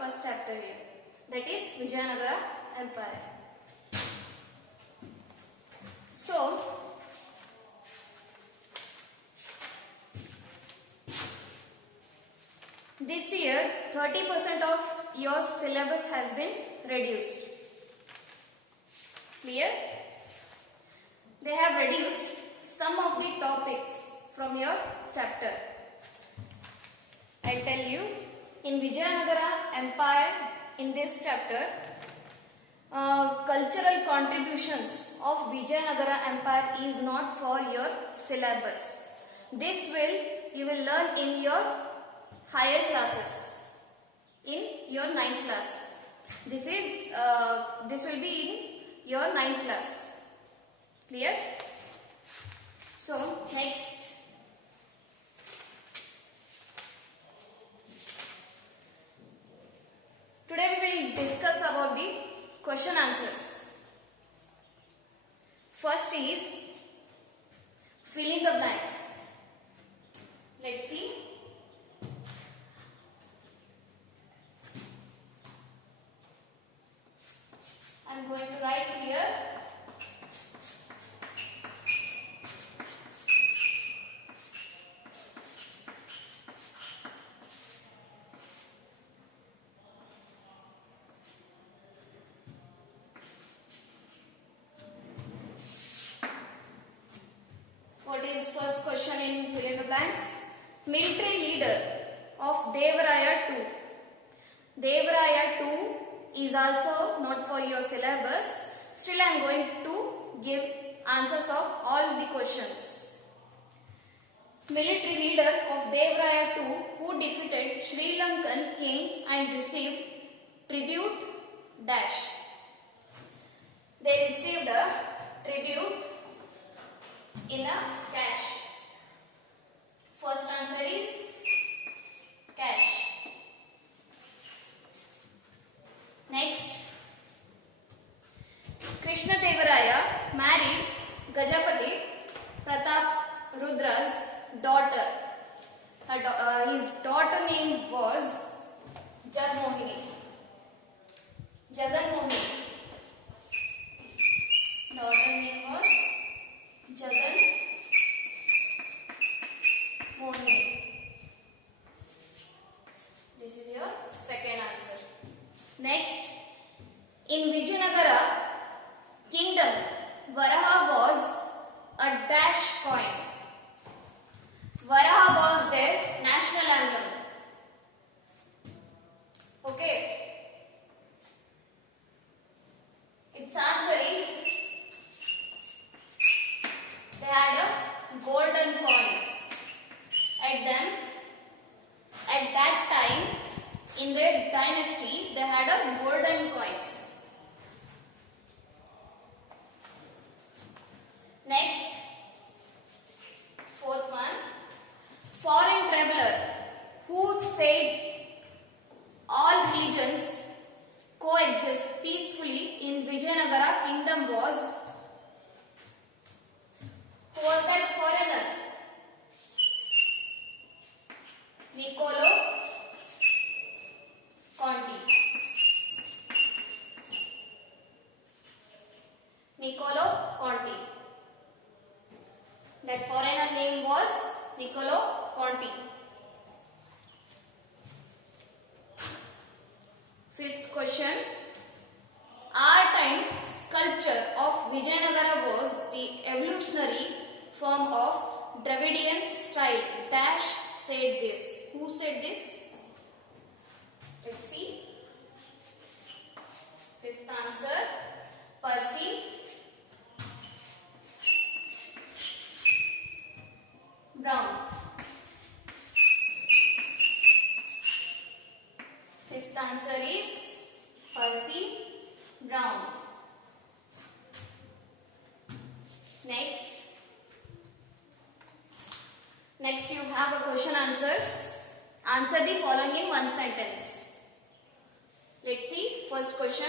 first chapter here, that is Vijayanagara Empire. So this year 30% of your syllabus has been reduced. Clear? They have reduced some of the topics from your chapter. I'll tell you, in Vijayanagara Empire, in this chapter, cultural contributions of Vijayanagara Empire is not for your syllabus. This you will learn in your higher classes, in your 9th class. This will be in your 9th class. Clear? So next, today we will discuss about the question answers. First is fill in the blanks. Let's see. I am going to write here. What is first question in fill in the blanks? Military leader of Devaraya II. Devaraya II is also not for your syllabus. Still I am going to give answers of all the questions. Military leader of Devaraya II who defeated Sri Lankan king and received tribute dash. They received a tribute in a cash. First answer is cash. Next, Krishna Devaraya married Gajapati Pratap Rudra's daughter. His daughter name was Jaganmohini. Jaganmohini. Daughter name was Jaganmohini. This is your second answer. Next, in Vijayanagara kingdom, Varaha was a dash coin. Varaha was their national emblem. Okay. Its answer is they had a golden coins. At that time, in their dynasty, they had a golden coins. Next, fourth one, foreign traveler who said all religions coexist peacefully in Vijayanagara kingdom was, who was that foreigner? Niccolo Conti. Niccolo Conti. That foreigner name was Niccolo Conti. Fifth question. Art and sculpture of Vijayanagara was the evolutionary form of Dravidian style. Dash said this. Who said this? Let's see. Fifth answer, Percy Brown. Fifth answer is Percy Brown. Next you have a question answers. Answer the following in one sentence. Let's see. First question.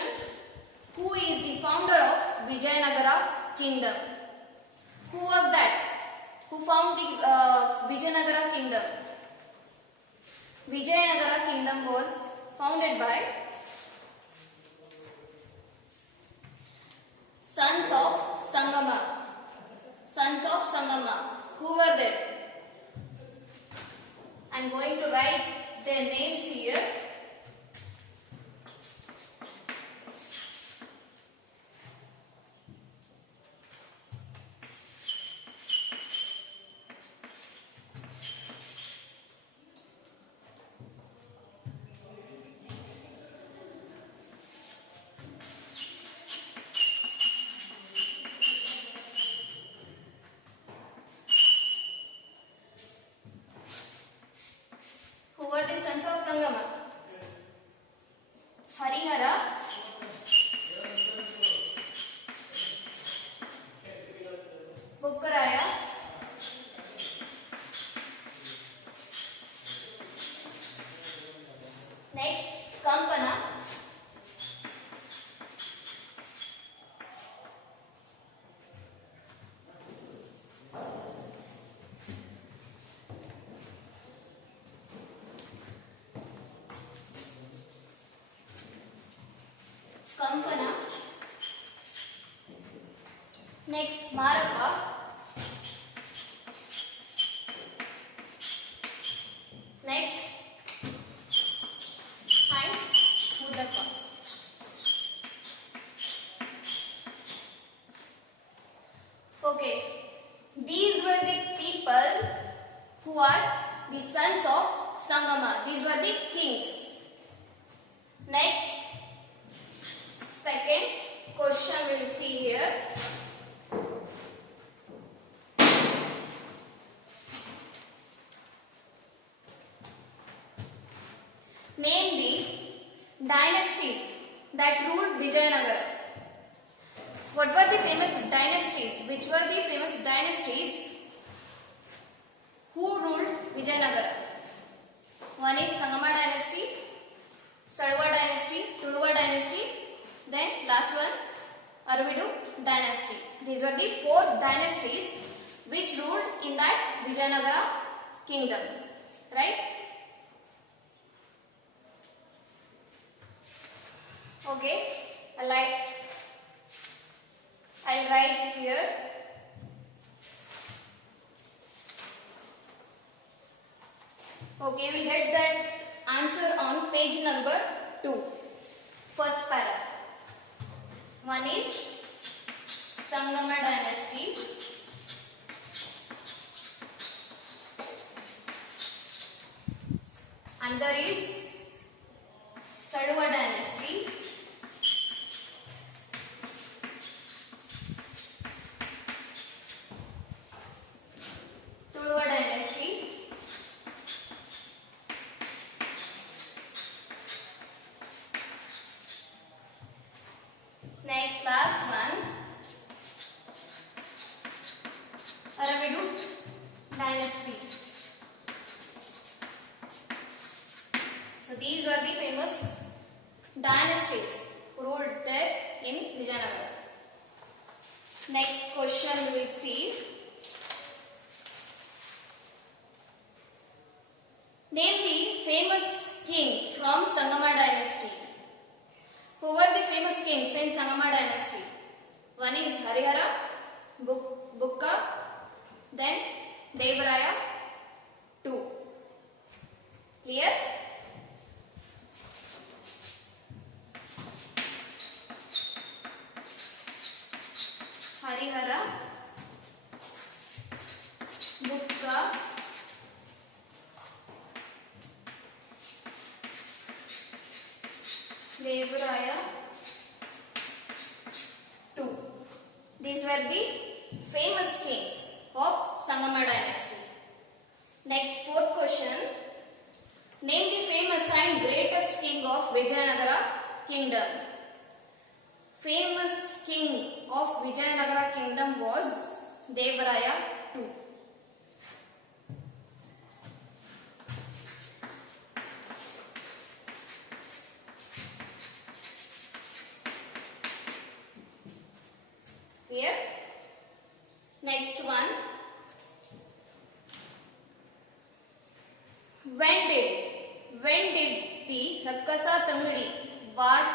Who is the founder of Vijayanagara kingdom? Who was that? Who found the Vijayanagara kingdom? Vijayanagara kingdom was founded by sons of Sangama. Sons of Sangama. Who were there? I am going to write their names here. Who were the sons of Sangama? Harihara, Bukkaraya, next Kampana, Kampana, next Marappa, next and Mudappa. Okay, these were the people who are the sons of Sangama. These were the kings. Next, second question we will see here. Name the dynasties that ruled Vijayanagara. What were the famous dynasties? Which were the famous dynasties who ruled Vijayanagara? One is Sangama dynasty, Salva dynasty, Tuluva dynasty, then last one Aravidu dynasty. These were the 4 dynasties which ruled in that Vijayanagara kingdom, right? Okay, I'll write here. Okay, we'll get that answer on page number 2. First para. One is Sangama dynasty. Another is Saduva dynasty. Tuluva dynasty. Next, last one, Aravidu dynasty. So these were the famous dynasties who ruled there in Vijayanagara. Next question we will see. Name the famous king from Sangama dynasty. Who were the famous kings in Sangama dynasty? One is Harihara, Bukka, then Devaraya II. Clear? Harihara, Bukka, Devaraya II. These were the famous kings of Sangama dynasty. Next, 4th question. Name the famous and greatest king of Vijayanagara kingdom. Famous king of Vijayanagara kingdom was Devaraya II. Here. Next one. When did the Rakkasa Tangadi what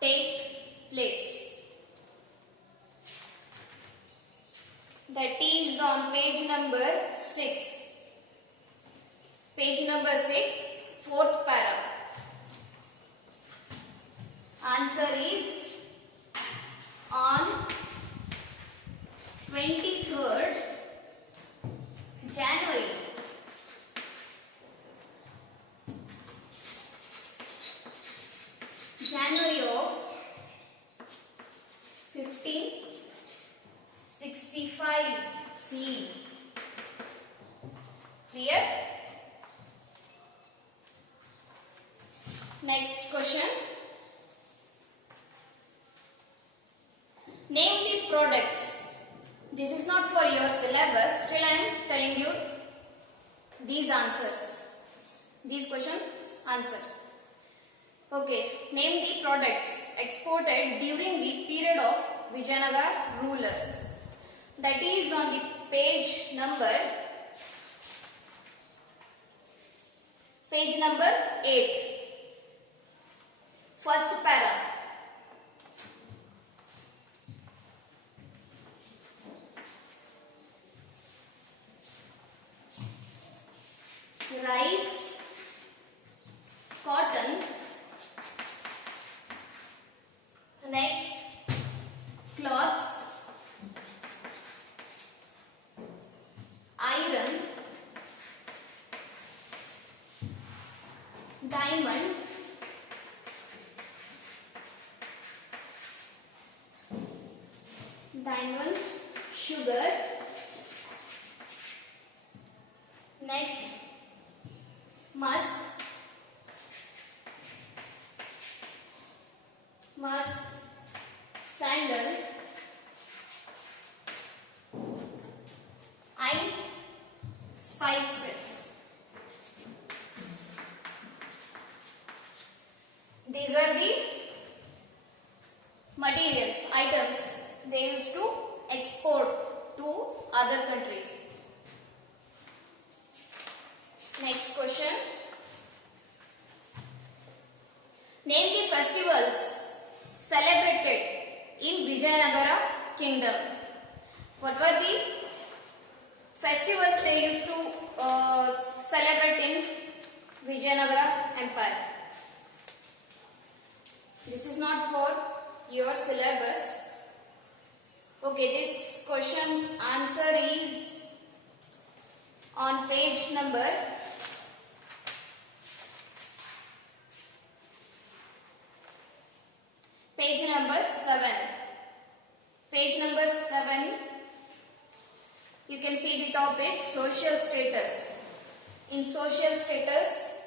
take place? That is on page number 6. Page number 6, fourth para. Answer is on 23rd January. January of 1565 CE. Clear? Next question. Name the products. This is not for your syllabus. Still I am telling you these answers. These questions answers. Okay. Name the products exported during the period of Vijayanagara rulers. That is on the page number 8. First para. Rice, cotton. Next, cloths, iron, diamond, diamonds, sugar. Next, musk, sandal, and spices. These were the materials, items they used to export to other countries. Next question. Name the festivals celebrated in Vijayanagara kingdom. What were the festivals they used to celebrate in Vijayanagara empire? This is not for your syllabus. Okay, this question's answer is on page number 7. Page number 7, you can see the topic social status. In social status,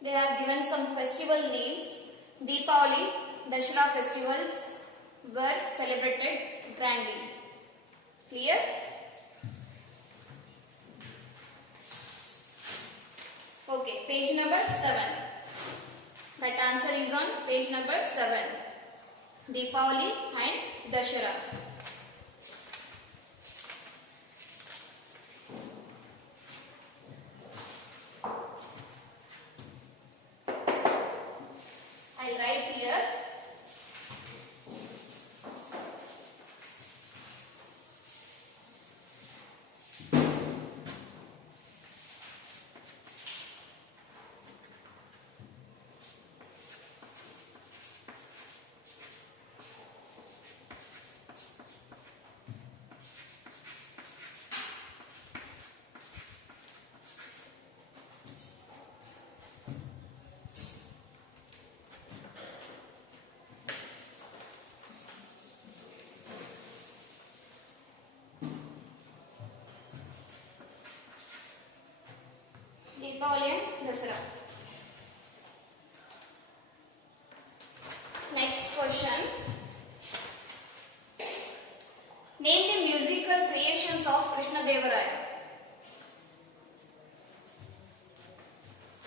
they have given some festival names. Deepavali, Dashera festivals were celebrated grandly. Clear? Okay, page number 7. That answer is on page number 7. Deepavali and Dashera. I'll write here. Deepavali and Dashera. Next question. Name the musical creations of Krishnadevaraya.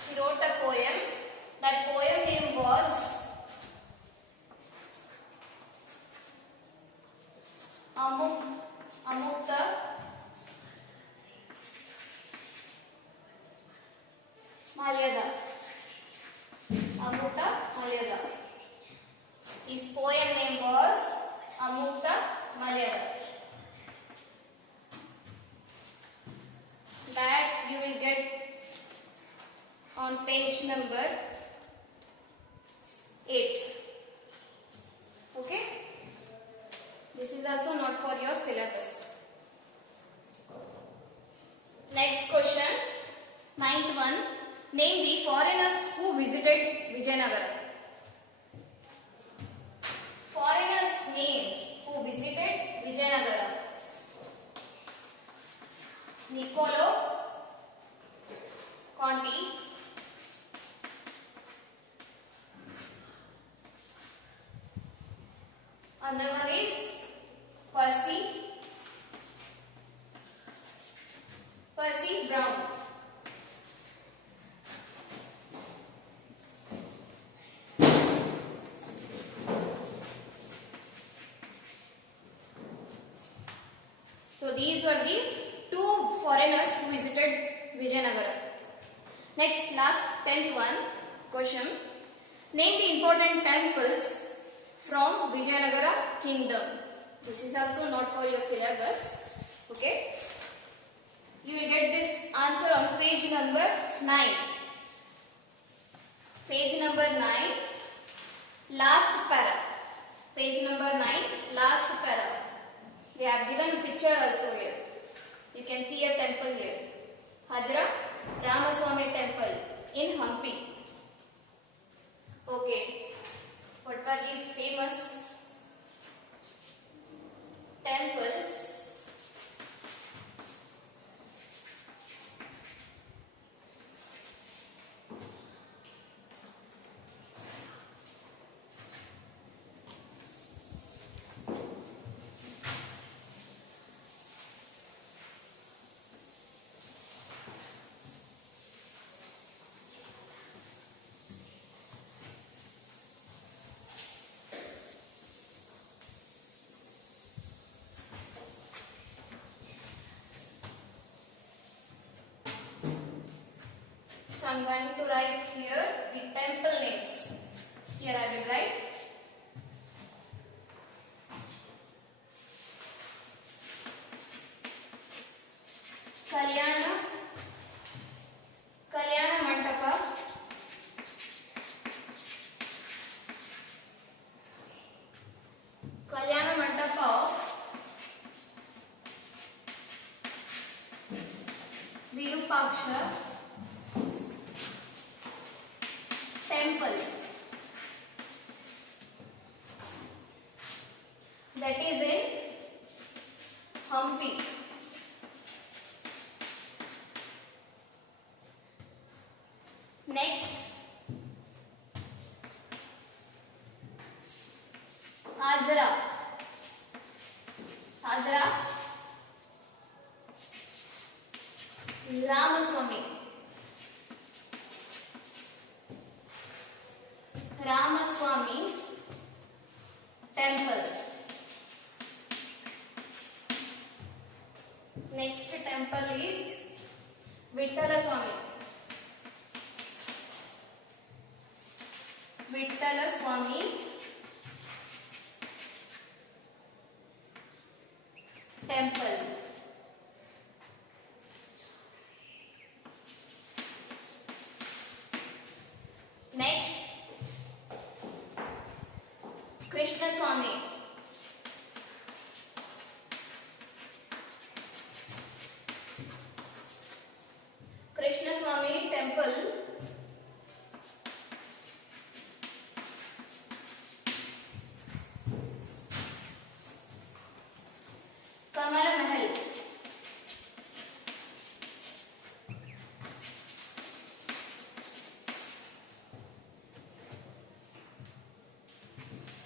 He wrote a poem. That poem name was Amukta Malyada. Amukta Malayalam. That you will get on page number 8. Okay? This is also not for your syllabus. Next question, 9th one. Name the foreigners who visited Vijayanagara. Foreigners name who visited Vijayanagara. Niccolo Conti, another one is Percy Brown. So these were the two foreigners who visited Vijayanagara. Next, last 10th one question. Name the important temples from Vijayanagara kingdom. This is also not for your syllabus. Okay. You will get this answer on page number 9. Page number 9, last para. Page number 9, last para. They have given a picture also here. You can see a temple here. Hajra Ramaswamy temple in Hampi. Okay. What were the famous temples? So I am going to write here the temple names. Here I will write Kalyana Mandapa, Kalyana Mandapa of Virupaksha temple, that is in Hampi. Next, Hajra Ramaswamy temple. Next temple is Vittala Swami temple. Next, Krishna Swami temple, Kamal Mahal.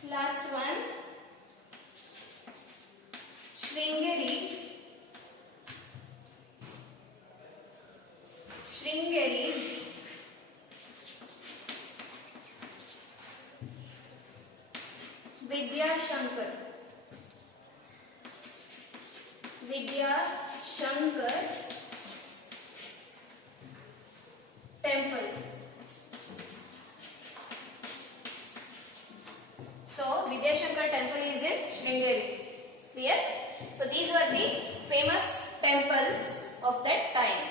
Last one, Sringeri's Vidyashankar temple. So Vidyashankar temple is in Sringeri. Clear? So these were the famous temples of that time.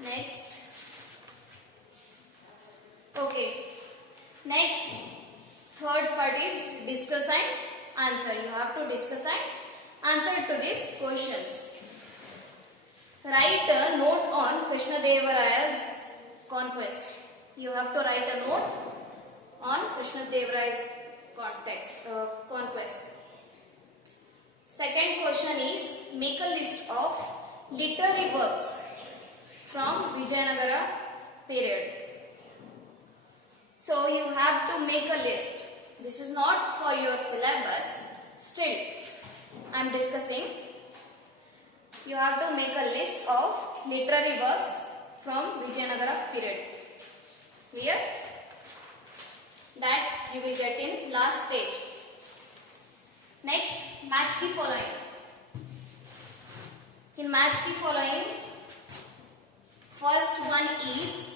Next. Okay. Next, third part is discuss and answer. You have to discuss and answer to these questions. Write a note on Krishnadevaraya's conquest. You have to write a note on Krishnadevaraya's conquest. Second question is make a list of literary works from Vijayanagara period. So you have to make a list. This is not for your syllabus. Still, I am discussing. You have to make a list of literary works from Vijayanagara period. Clear? That you will get in last page. Next, match the following. In match the following, first one is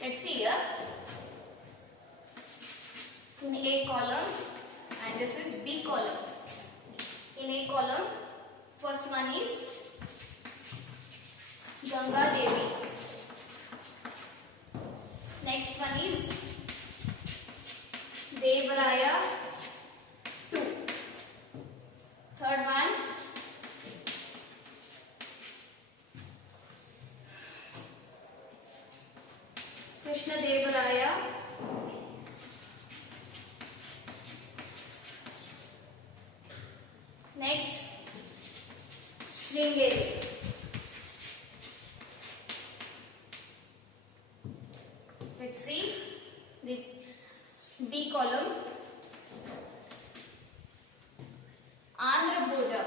let's see here. In A column and this is B column. In A column, first one is Ganga Devi. Next one is Devaraya II. Third one Krishnadevaraya. Next, Sringeri. Let's see the B column. Andhra Bhoja.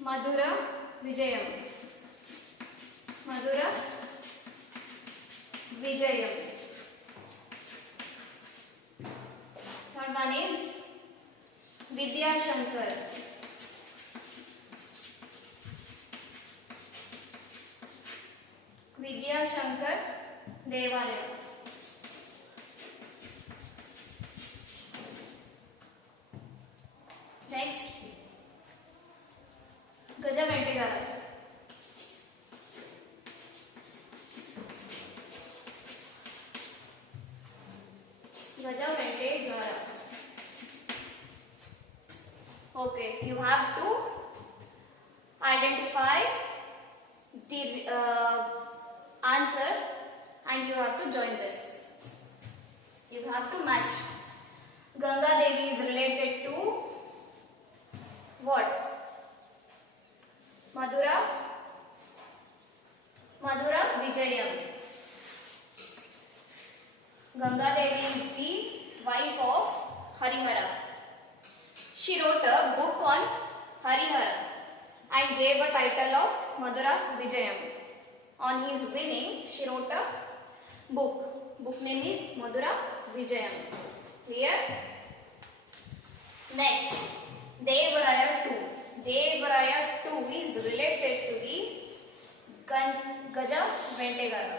Madura Vijayam. Madura Vijayam. Third one is Vidya Shankar. Vidya Shankar Devalaya. Next, Gaja Ventegara. Gaja Ventegara. Okay, you have to identify the answer and you have to join this. You have to match. Ganga Devi is related to what? Madura Vijayam. Ganga Devi is the wife of Harihara. She wrote a book on Harihara and gave a title of Madura Vijayam. On his winning, she wrote a book. Book name is Madura Vijayam. Clear? Next, Devaraya II. Devaraya II is related to the Gaja Ventegara.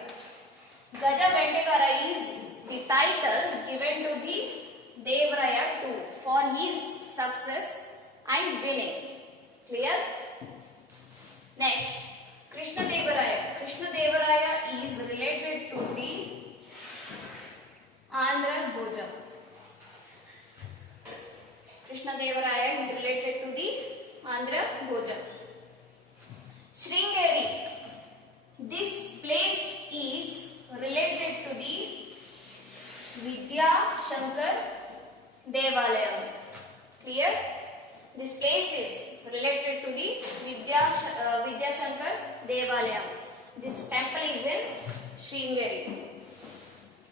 Gaja Ventegara is the title given to the Devaraya II for his success and winning. Clear? Next, Krishnadevaraya. Krishnadevaraya is related to the Andhra Bhoja. Krishnadevaraya is related to the Andhra Bhoja. Sringeri. This place is related to the Vidya Shankar Devalaya. Clear? This place is related to the This temple is in Sringeri.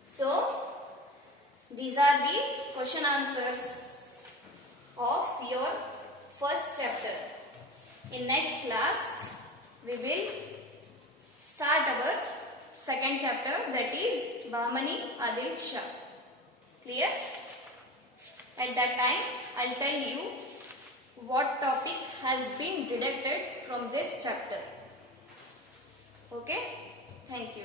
So, these are the question answers of your first chapter. In next class, we will start our second chapter, that is Bahmani Adil Shah. Clear? At that time, I'll tell you what topic has been deducted from this chapter. Okay? Thank you.